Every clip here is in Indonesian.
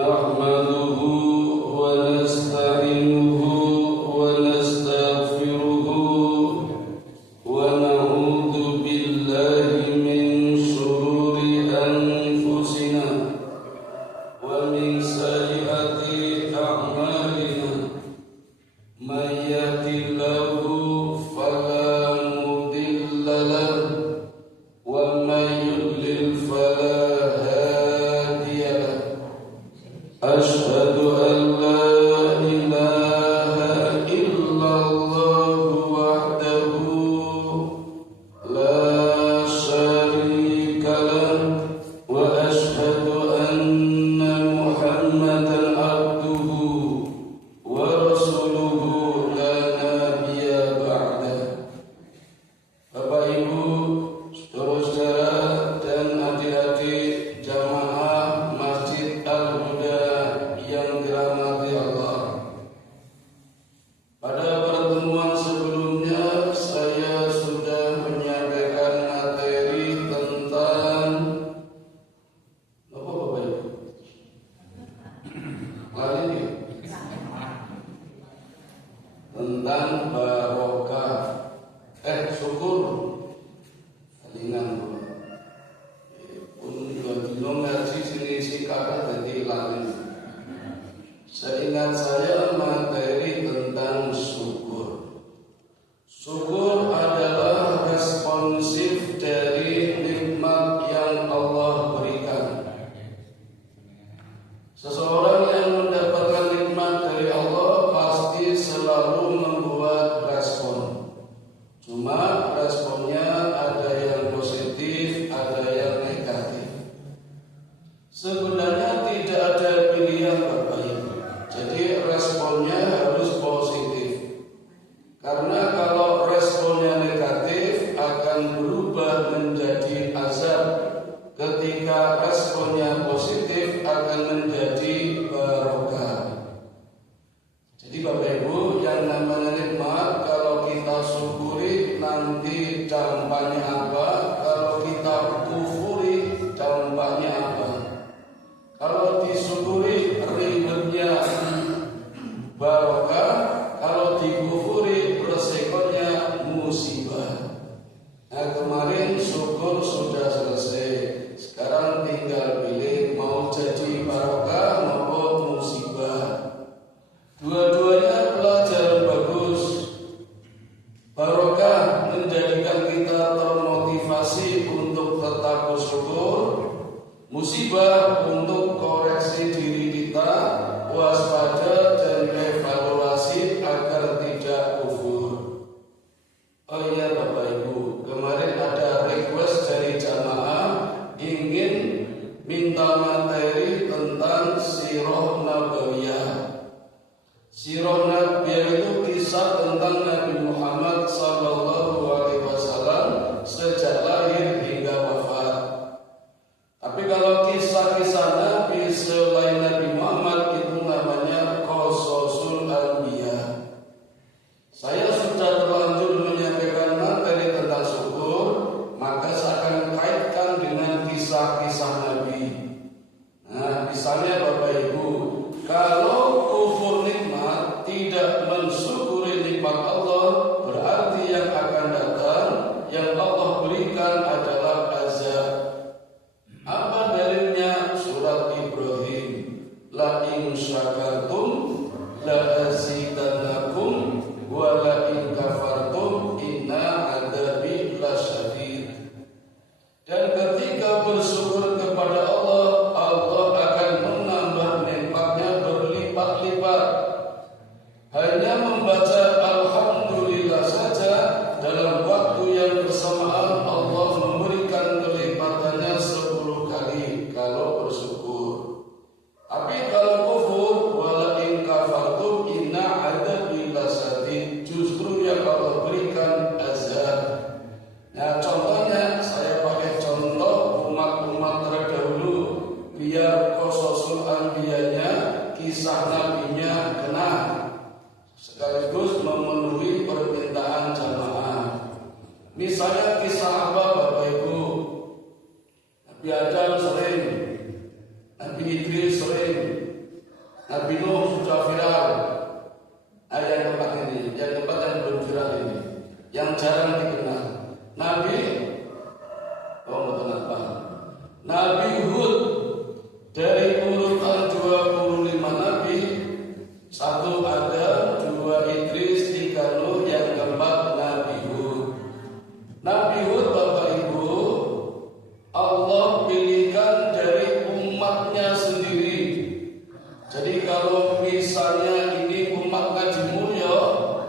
نحمده ونستعينه ونستغفره ونعوذ بالله من شرور أنفسنا ومن سيئات أعمالنا من يهد الله فلا مضل له ومن يضلل فلا هادي له أشهد أن لا إله إلا الله وحده لا شريك له وأشهد أن محمدا عبده ورسوله لا نبي بعده. Bapak Ibu, saudara-saudara dan adik-adik jamaah Masjid Al-Huda yang dirahmati Allah. Pada pertemuan sebelumnya saya sudah menyampaikan materi tentang apa Bapak Ibu? Lari nih. Tentang barokah. Syukur. Alingan dulu. Pun dua dino ngaji sini si kakak jadi lali. Seingat saya materi tentang syukur. Syukur adalah responsif dari nikmat yang Allah berikan. Seseorang yang mendapatkan nikmat dari Allah pasti selalu membuat respon. Cuma responnya ada yang positif, ada yang negatif. Sebenarnya tidak ada pilihan Bapak Ibu. Jadi responnya harus positif. Karena kalau responnya negatif akan berubah menjadi azab. Ketika responnya positif akan menjadi barokah. Jadi Bapak Ibu, yang namanya nikmat kalau kita syukuri nanti dampaknya apa? Kalau kita kufuri dampaknya apa? Kalau disyukuri ribetnya barokah, kalau dikufuri resikonya musibah. Nah, kemarin syukur sudah selesai. Sekarang tinggal pilih mau jadi barokah maupun musibah. Dua-duanya pelajaran bagus. Barokah menjadikan kita termotivasi untuk tetap bersyukur. Musibah untuk koreksi diri kita, waspada dan evaluasi agar tidak kufur. Oh iya Bapak Ibu, kemarin ada request dari jamaah ingin minta materi tentang Sirah Nabawiyah. Sirah Nabawiyah itu kisah tentang Nabi Muhammad SAW sejak lahir hingga wafat. Tapi kalau kisah-kisah Nabi selain Nabi Muhammad itu namanya Qasasul Anbiya. Saya sudah terlanjur menyampaikan materi tentang syukur, maka saya akan kaitkan dengan kisah-kisah Nabi. Nah, misalnya Bapak Ibu, kalau kufur nikmat, tidak mensyukuri nikmat Allah, berarti yang akan datang, yang Allah berikan adalah azab. Apa dalilnya? Surat Ibrahim. La in syakartum la azidannakum wa la in kafartum inna adabi lasyadid. Dan ketika bersyukur kepada Allah, Allah akan menambah nikmatnya berlipat-lipat. Hanya membaca alhamdulillah saja dalam waktu yang bersamaan Allah memberikan kelipatannya 10 kali kalau bersyukur. Tapi kalau kufur, wala in kafartum inna adabi lasyadid, justru yang Allah berikan azab. Nah, contohnya saya pakai contoh umat-umat terdahulu biar Qasasul Anbiyanya, kisah nabinya kena, sekaligus memenuhi permintaan jamaah. Misalnya kisah apa Bapak Ibu? Nabi Adam sering, Nabi Idris sering, Nabi Nuh sudah viral. Yang keempat ini, yang keempat yang belum viral ini, yang jarang dikenal. Nabi Hud dari urutan 25 nabi, 1 Adam, 2 Idris, 3 Nuh, yang keempat Nabi Hud. Nabi Hud, Bapak Ibu, Allah pilihkan dari umatnya sendiri. Jadi kalau misalnya ini umat Ngaji Mulya,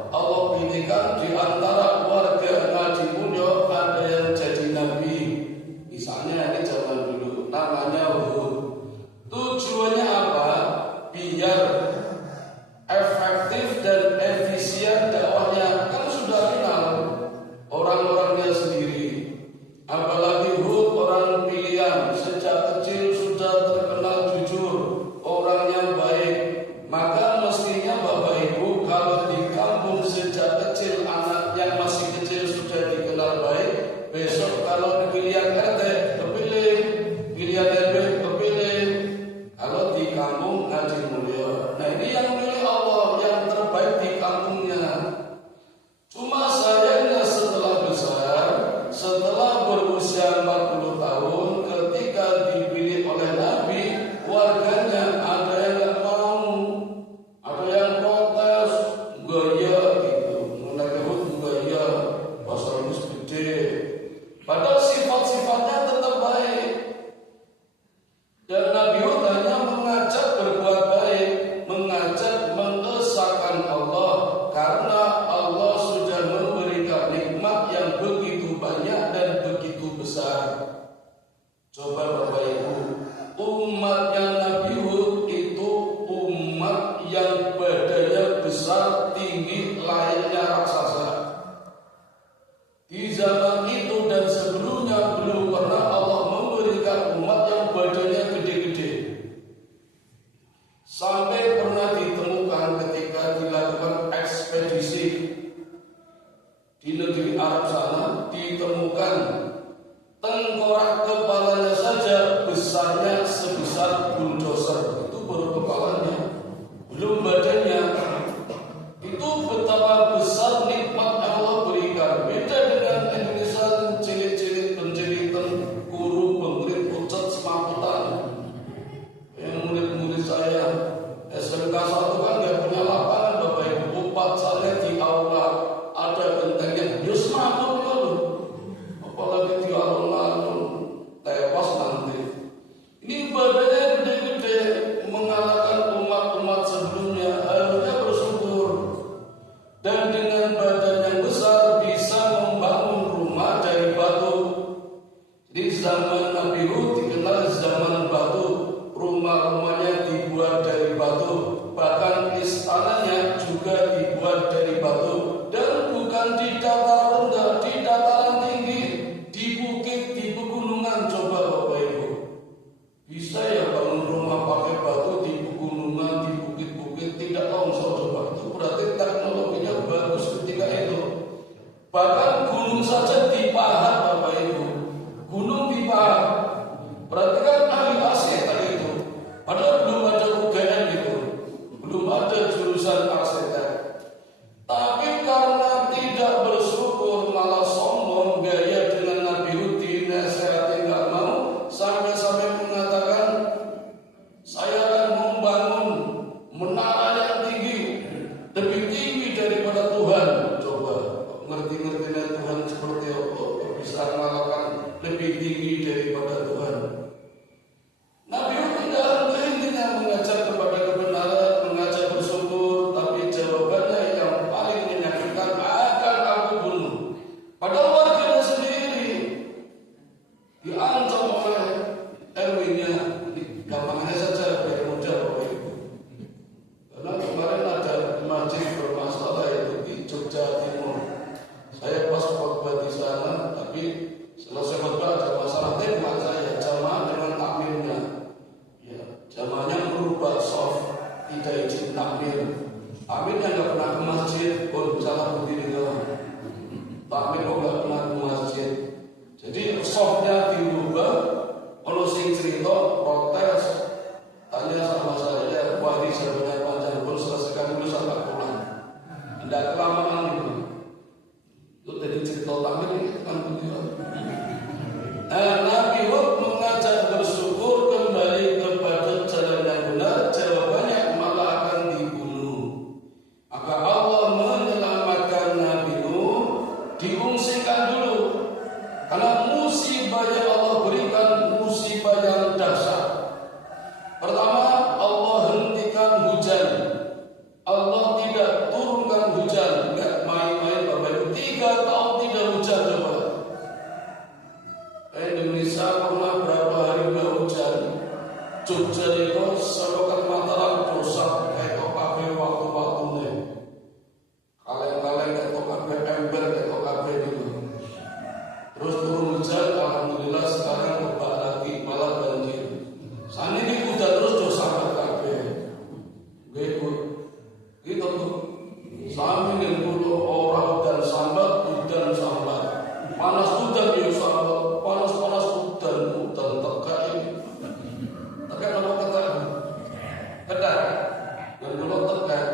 Allah pilihkan di antara warga Ngaji Mulya ada yang jadi nabi. Misalnya ini zaman dulu namanya Hud. Tujuannya apa? Biar efektif dan efisien dakwahnya. Kan sudah kenal orang-orangnya sendiri. Apalagi Hud orang pilihan, sejak kecil sudah terkenal jujur, orangnya baik. Maka mestinya Bapak Ibu kalau di kampung sejak kecil anak yang masih kecil sudah dikenal baik, besok kalau pilihan RT kepilih, pilihan RW kepilih. Kalau di kampung Ngaji Mulya, nah ini yang pilih Allah, yang terbaik di kampungnya. Cuma sayangnya setelah besar, setelah berusia 40 tahun, ketika dipilih oleh Nabi, warganya ada yang nggak mau, ada yang protes, gaya gitu, Nabi Hud gaya, pasal ini gede. Padahal sifat-sifatnya tetap baik. Dan Nabi Hud hanya mengajak berbuat baik, mengajak mengesahkan Allah, karena Allah sudah memberikan nikmat yang begitu banyak dan begitu besar. Coba Bapak Ibu, umatnya Nabi Hud itu umat yang badannya besar, tinggi, layaknya raksasa. Di zaman itu dan sebelumnya belum pernah Allah memberikan umat yang badannya gede-gede. Sampai pernah ditemukan ketika dilakukan ekspedisi di negeri Arab sana, ditemukan tengkorak kepalanya saja besarnya sebesar bulldozer. Itu baru kepalanya, belum badannya. Itu betapa besar nikmat yang Allah berikan. Beda dengan Indonesia, cilik-cilik, penjelitan, guru, penggurit, pucat, semakutan. Yang murid-murid saya SMK 1 kan gak punya lapangan Bapak Ibu. Saya di aula ada gentengnya, ya semakut loh. Apalagi di alun-alun, tewas nanti. Ini badannya gede-gede, mengalahkan umat-umat sebelumnya. Harusnya bersyukur. Dan dengan badan yang besar bisa membangun rumah dari batu. Di zaman Nabi Hud dikenal zaman batu. Rumah-rumahnya dibuat dari batu. Bahkan istananya juga dibuat dari batu. Dan bukan di dataran rendah, di dataran tinggi, di bukit, di pegunungan. Coba Bapak Ibu, bisa ya bangun rumah pakai batu di pegunungan, di bukit-bukit, tidak longsor. Coba, itu berarti teknologinya bagus ketika itu. Bahkan gunung saja dipahat Bapak Ibu, gunung dipahat. Berarti kan ahli arsitek itu. Padahal belum ada UGM gitu, belum ada jurusan arsitek. Tapi karena tidak bersyukur, malah sombong, gaya dengan Nabi Hud, dinasehati nggak mau, sampai-sampai mengatakan, saya akan membangun menara yang tinggi, lebih tinggi daripada Tuhan. Coba, ngerti-ngertinya Tuhan seperti apa, bisa mengalahkan lebih tinggi daripada Tuhan. Nabi Hud tidak henti-hentinya mengajar kepada kebenaran, mengajak bersyukur, tapi jawabannya yang paling menyakitkan, akan aku bunuh. Padahal warganya sendiri diancam oleh RW-nya. Gampangnya saja biar mudah Bapak Ibu. Karena kemarin ada masjid bermasalah itu di Jogja Timur. Saya pas khotbah di sana, tapi selesai khotbah ada masalah tembak saya jamaah dengan takmirnya. Ya, jamaahnya merubah soft, tidak izin takmir. Takmirnya nggak pernah ke masjid, salah berdiri dalam. Takmir kok nggak pernah ke masjid. Jadi softnya dirubah. Kalau sing cerita protes, tanya sama saya, wali sebanyak panjang pun selesaikan dulu sampai pulang. Tidak kelamaan itu. Itu tadi cerita lagi ini kan begitu. Nah, Nabi Hud mengajak bersyukur kembali kepada jalan yang benar, jawabannya malah akan dibunuh. Maka Allah menyelamatkan Nabi Nuh, diungsikan dulu. Karena musibah yang Allah berikan musibah yang dahsyat. Pertama, Allah hentikan hujan. Allah tidak turunkan hujan. Enggak main-main Bapak Ibu. 3 tahun tidak hujan coba. Indonesia pernah berapa hari enggak hujan? Jogja itu selokan Mataram dosa kayak kafe waktu-waktunya. Kaleng-kaleng kayak kafe ember kayak kafe itu. Terus turun hujan, alhamdulillah sekarang kebak lagi malah banjir. Saat ini udah terus dosa kafe. Gitu tuh. Sambil dulu orang dan sambat, udan sambat. Panas udan ya sambat, panas udan tegak ini. Tegak apa tegak? Kedar. Dan dulu tegak.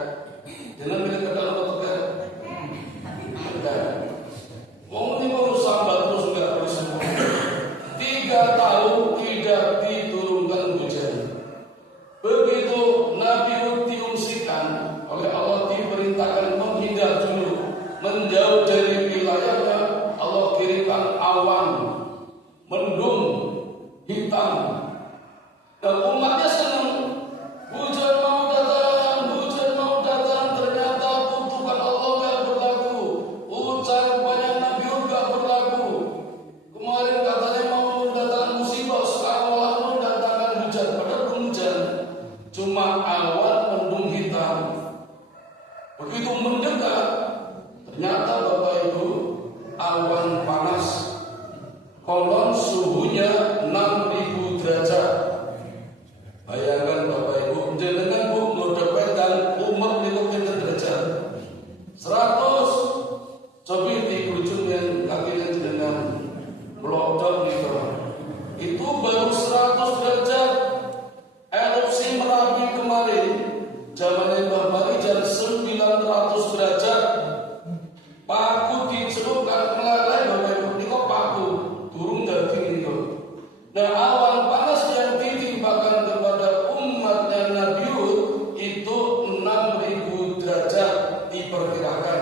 Jangan pilih kedar atau tegak. Kedar. Mau ini baru sambat terus enggak boleh semua. 3 tahun tidak diturunkan hujan. Begitu Nabi Hud diungsikan oleh Allah, diperintahkan menghindar dulu, menjauh dari wilayahnya. Allah kirimkan awan, mendung, hitam. Dan umatnya senang. Hujan mau datang, ternyata kutukan Allah gak berlaku. Ucapannya Nabi Hud gak berlaku. Kemarin katanya mau mendatangkan musibah, sekarang malah mendatangkan hujan. Padahal belum hujan, cuma awan mendung hitam. Begitu mendekat, ternyata Bapak Ibu, awan panas. Konon suhunya 6.000 derajat. Bayangkan Bapak Ibu, jenengan Bu ngedepetan umur niku pinten derajat? 100. Coba dikucung yang kakinya jenengan melodot gitu. Itu baru 100 derajat. Erupsi Merapi kemarin, zamannya Mbah Marijan 900 derajat. Paku dicelupkan melalai Bapak Ibu, ini kok paku turun dari itu. Nah, awan panas yang ditimpakan kepada umatnya Nabi Hud itu 6.000 derajat diperkirakan.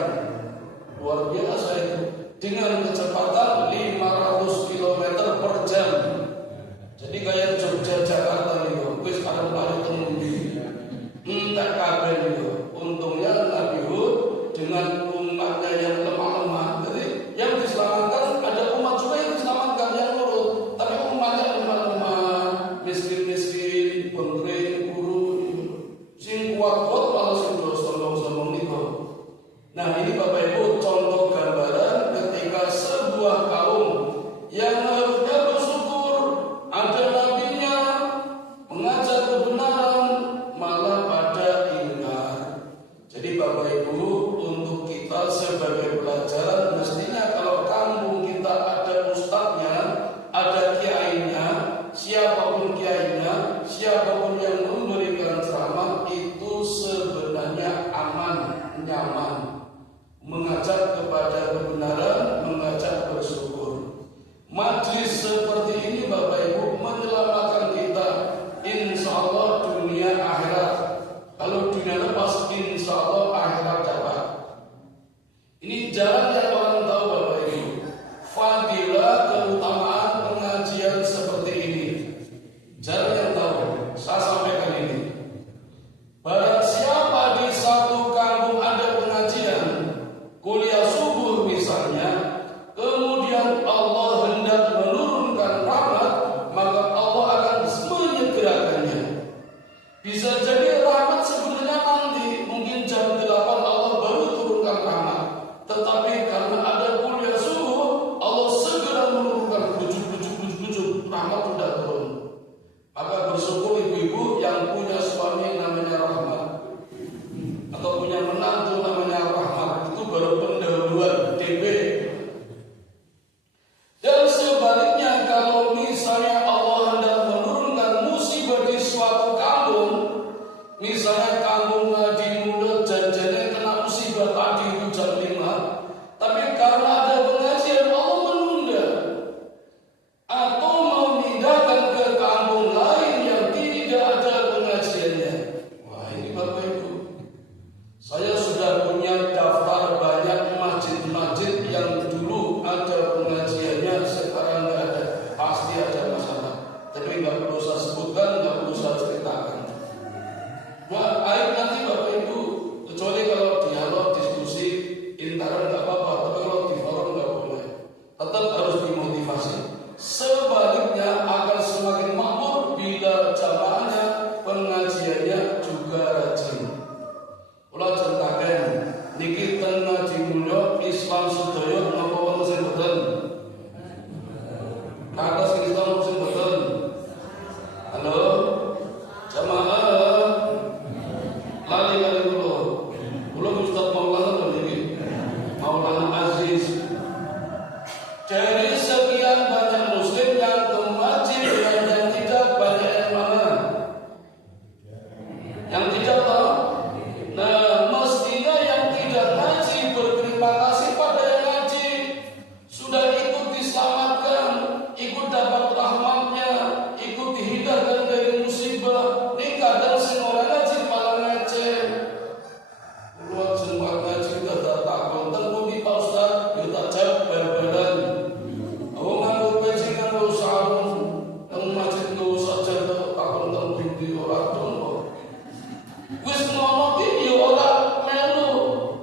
Luar biasa itu. Dengan kecepatan 500 km per jam. Jadi kayak Jogja Jakarta itu, wis ada lari temudi. Entek kabeh itu. Untungnya Nabi Hud dengan umatnya yang lemah-lemah. Jadi yang diselamatkan ada umat juga yang diselamatkan yang nurut. Tapi umatnya lemah-lemah, miskin-miskin, pengkring, guru. Sing kuat-kuat malah sing sombong-sombong niku. Nah, ini Bapak Ibu contoh gambaran ketika sebuah kaum yang harusnya bersyukur ada nabinya mengajar kebenaran malah pada ingkar. Jadi Bapak Ibu, untuk kita sebagai pelajaran mestinya kalau kampung kita ada ustadznya, ada kiainya, siapapun kiainya, siapapun yang memberikan ceramah itu sebenarnya aman, nyaman. Mengajak kepada kebenaran, mengajak bersyukur. Majlis seperti ini Bapak Ibu menyelamatkan kita, insya Allah dunia akhirat. Kalau dunia lepas, insya Allah akhirat dapat. Ini jalan yang orang tahu Bapak Ibu. Fadilah keutamaan pengajian seperti ini. Jalan yang tahu. Saya sampaikan ini. Barang siapa di satu kampung ada pengajian, kuliah subuh misalnya, kemudian Allah hendak menurunkan rahmat, maka Allah akan menyegerakannya. Bisa jadi rahmat sebenarnya nanti, mungkin jam 8 Allah baru turunkan rahmat. Tetapi karena ada kuliah subuh, Allah segera menurunkan bujuk rahmat sudah turun. Maka bersyukur ibu-ibu yang punya suami namanya Rahmat, atau punya menantu namanya Rahmat, itu baru pendahuluan DP. Dan sebaliknya, kalau misalnya Allah hendak menurunkan musibah di suatu kampung, Misalnya kamu ngaji mulut janjinya kena musibah tadi itu jam 5, tapi karena ada pengajian Allah menunda atau memindahkan ke kampung lain yang tidak ada pengajiannya. Wah, ini Bapak Ibu, saya sudah punya daftar banyak masjid-masjid yang dulu ada pengajiannya, sekarang nggak ada. Pasti ada masalah, tapi nggak perlu saya sebutkan, nggak perlu saya ceritakan. Wah, aib nanti Bapak Ibu, kecuali kalau dialog, diskusi, intaran nggak apa-apa, tapi kalau di forum nggak boleh. Tetap harus dimotivasi. Sebaliknya akan semakin makmur bila jamaahnya, pengajiannya juga rajin. Kula ceritakan, niki teng ngaji mulya Islam sedaya napa wonten sing boten? Kados Islam sing boten. Halo, jamaah. Lali kali kula Ustaz Maulana begini, Maulana Aziz. Dari sekian banyak muslim yang ke masjid dan yang tidak, banyak yang mana? Yang tidak tahu. Nah, mestinya yang tidak ngaji berterima kasih pada yang ngaji. Sudah ikut diselamatkan, ikut dapat rahmatnya, ikut dihindarkan dari musibah. Ini kadang semua orang ngaji malah ngeceh. Keluar semua ngaji udah takut. Tengku di Pak Ustaz, ya tak jawab bal-balan. Aku nganggur besi, nganggur sarung, yang masjid lu saja takut tengku di orang tua. Wis ngomong di orang melu,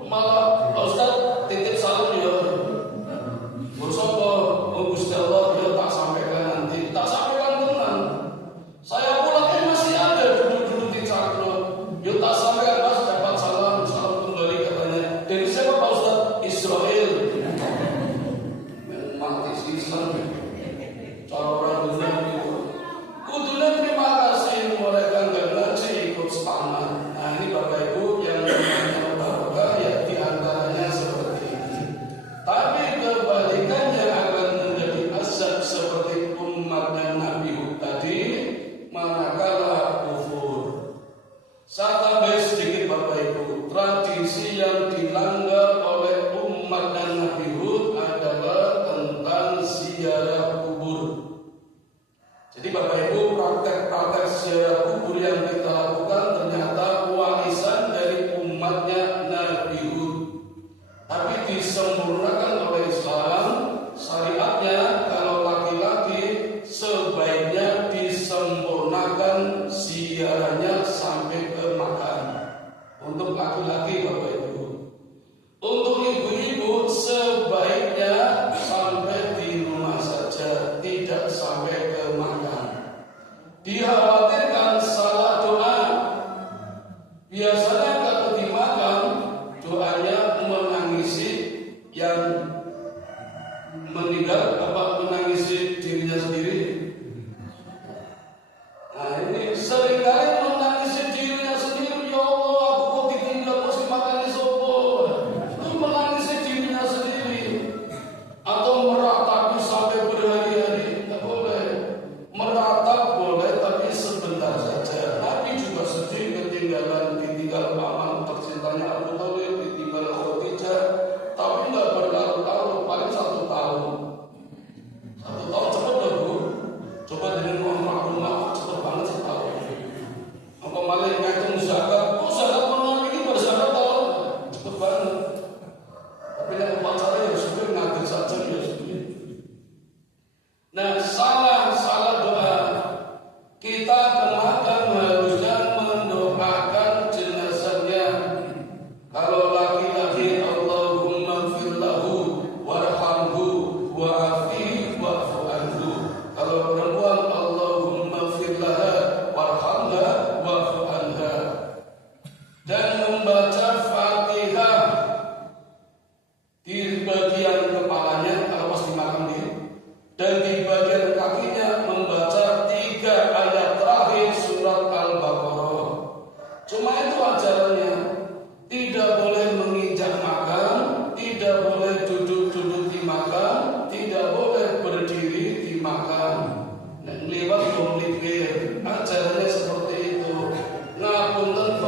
malah Pak Ustaz titip salam ya. Bersapa, Gusti Allah ya tak sampaikan nanti, tak sampaikan tenang. Saya pulangnya masih ada duduk-duduk di cakro. Ya tak sampaikan pas dapat salam kembali katanya. Dari siapa Pak Ustaz? Israel. Memang Islam. Cara orang dunia itu. Kudunya terima kasih mereka nggak ngaji ikut sepaman. Nah ini Bapak Ibu yang namanya barokah ya diantaranya seperti ini. Tapi kebalikannya akan menjadi azab seperti umatnya Nabi Hud tadi, manakala kufur. Saya tambah sedikit Bapak Ibu, tradisi yang dilanggar oleh umatnya Nabi Hud adalah tentang ziarah kubur. Jadi Bapak Ibu, praktek-praktek ziarah kubur yang kita lakukan ternyata warisan dari umatnya Nabi Hud. Tapi disempurnakan oleh Islam, syariatnya kalau laki-laki sebaiknya disempurnakan ziarahnya sampai ke makan. Untuk laki-laki Bapak Ibu. Untuk ibu-ibu sebaiknya sampai di rumah saja, tidak sampai ke makan. Dikhawatirkan salah doa. Biasanya kalau dimakan doanya menangisi yang meninggal apa menangisi dirinya sendiri. Nah ini seringkali menangisi dirinya sendiri. Ya Allah, aku kok ditinggal masih makan di sopo. Itu menangisi dirinya sendiri. Atau meratapi sampai berhari-hari. Tidak boleh. Meratap boleh tapi sebentar saja. Nabi juga sedih ditinggal paman tercintanya Abu Thalib, ditinggal Khadijah, tapi nggak berlarut-larut, paling 1 tahun. 1 tahun cepat loh Bu. Coba dengan uang rumah cepat banget 1 tahun. Apa malah ngitung zakat? Oh zakat mana ini berzakat tahun cepat banget. Tapi yang upacara ya sudah ngadir saja ya sudah. Nah salah doa. Kita ke makam harusnya mendoakan jenazahnya. Kalau laki-laki Allahumma fir lahu warhamhu wa'afihi wa'fu anhu. Kalau perempuan Allahumma fir laha warhamha wa'fu anha. Dan membaca Fatihah di bagian kepalanya kalau pas dimakam dia. Dan di bagian kakinya membaca 3 ayat terakhir surat Al-Baqarah. Cuma itu ajarannya. Tidak boleh menginjak makam, tidak boleh duduk-duduk di makam, tidak boleh berdiri di makam. Lewat komplike, ajarannya seperti itu. Ngapunten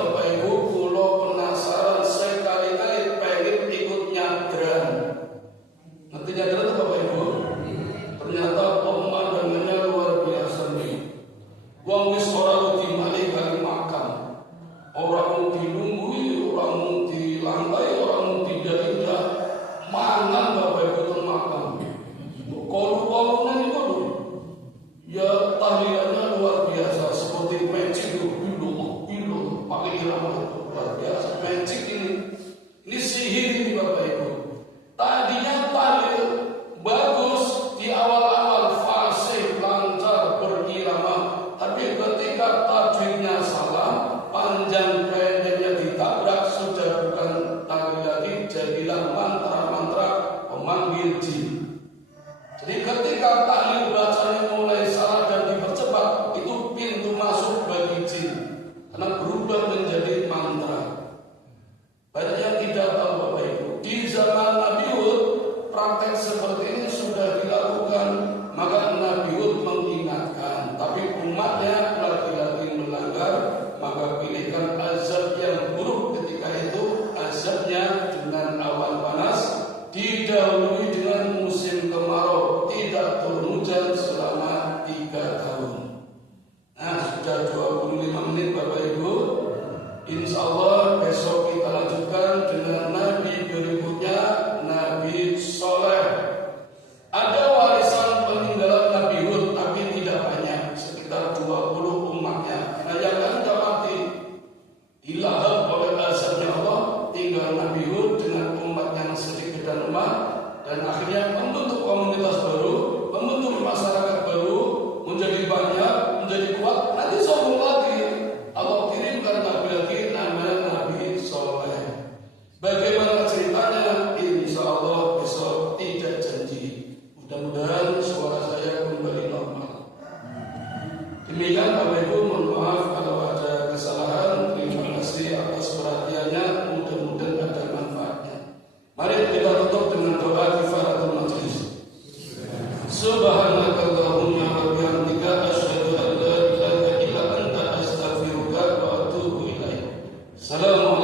Ilahab oleh azabnya Allah, tinggal Nabi Hud dengan umatnya yang sedikit dan lemah, dan akhirnya membentuk komunitas baru, membentuk masyarakat baru, menjadi banyak, menjadi kuat. Nanti sombong lagi, Allah kirimkan Nabi lagi, namanya Nabi Soleh. Bagaimana ceritanya? Insya Allah besok tidak janji. Mudah-mudahan suara saya kembali normal. Demikian Bapak Ibu, mohon maaf kalau ada kesalahan. Terima kasih atas perhatiannya. Mudah-mudahan ada manfaatnya. Mari kita tutup dengan doa kifaratul majlis. Subhanakallahumma wa bihamdika asyhadu an la ilaha illa anta astaghfiruka wa atubu ilaik. Assalamualaikum.